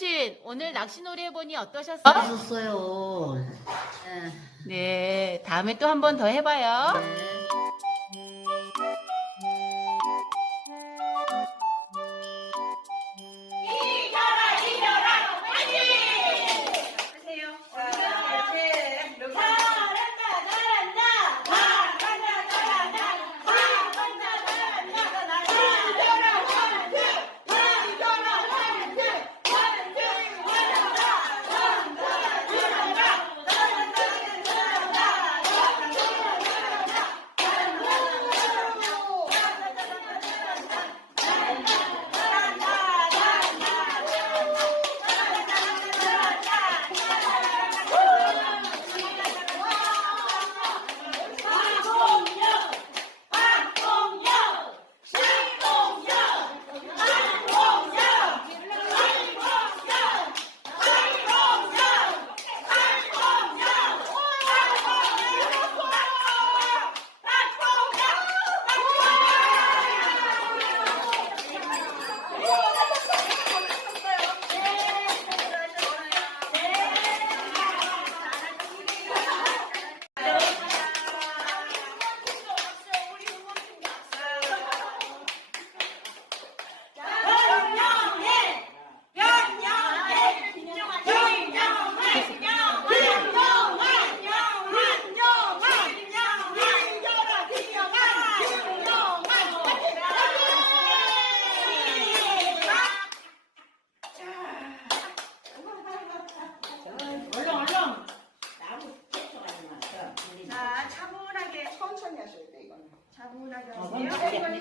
어르신 오늘 낚시놀이 해보니 어떠셨어요? 어? 네. 네, 다음에 또 한 번 더 해봐요. 네.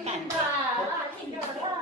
กัน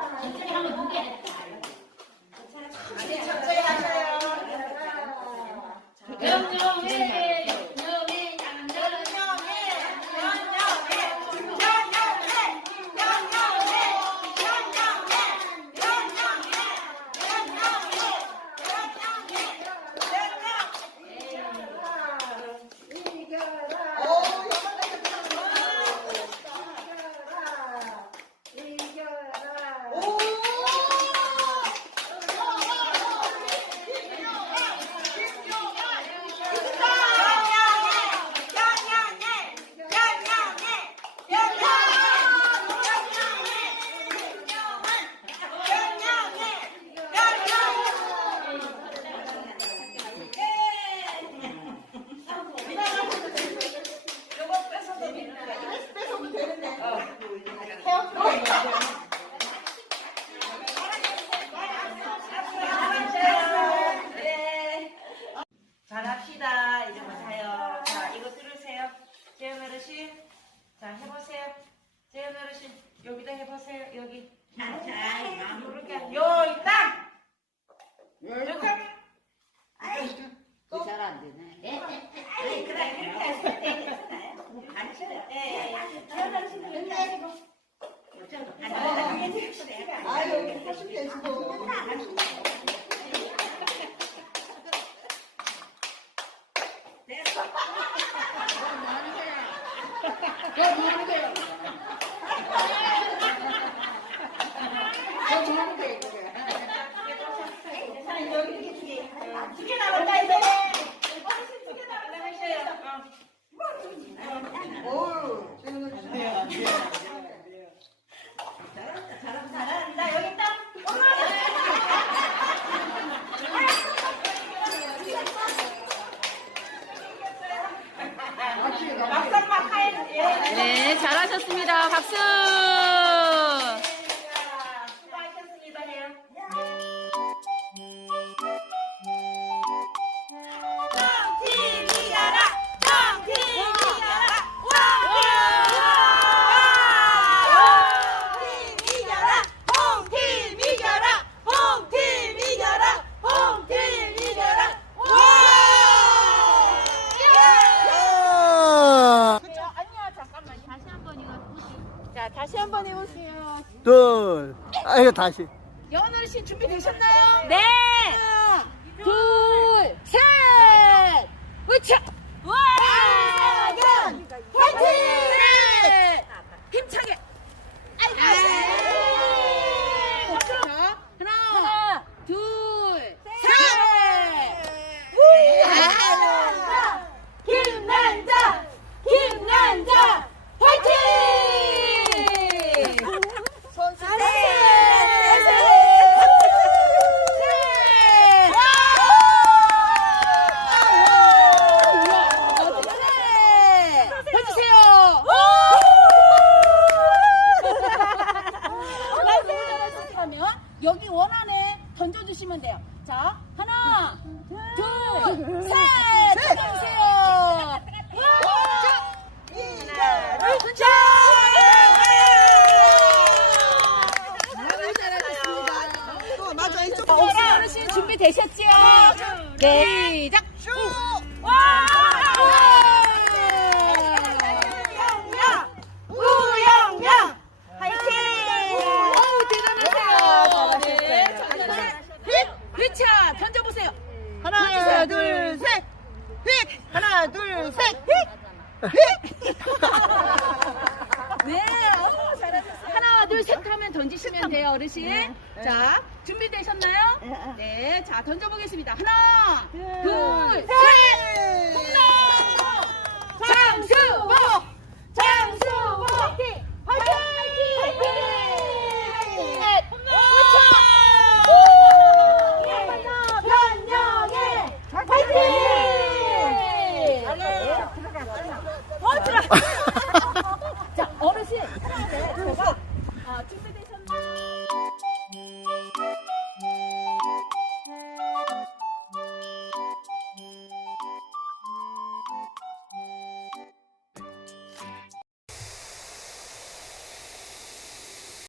죽여라. 둘, 아유 다시. 연월 씨 준비 되셨나요? 네. 둘, 셋. 외쳐. 와! 아, 이상현 화이팅! 던지시면 돼요. 자, 하나, 둘, 셋! 던져주세요. 하나, 둘, 셋! 또 맞아 이쪽 자, 옥수 어르신 준비되셨죠? 네. 시작! 와! 우영양 화이팅 어우, 대단하세요. 네. 자, 휘! 휘차 던져보세요. 하나 둘셋 휙! 하나 둘셋 네, 어우, 잘하셨어요. 하나, 하면 던지시면 돼요, 어르신. 자, 준비되셨나요? 네, 자, 던져보겠습니다. 하나, 둘, 셋! 홈런! 장수보!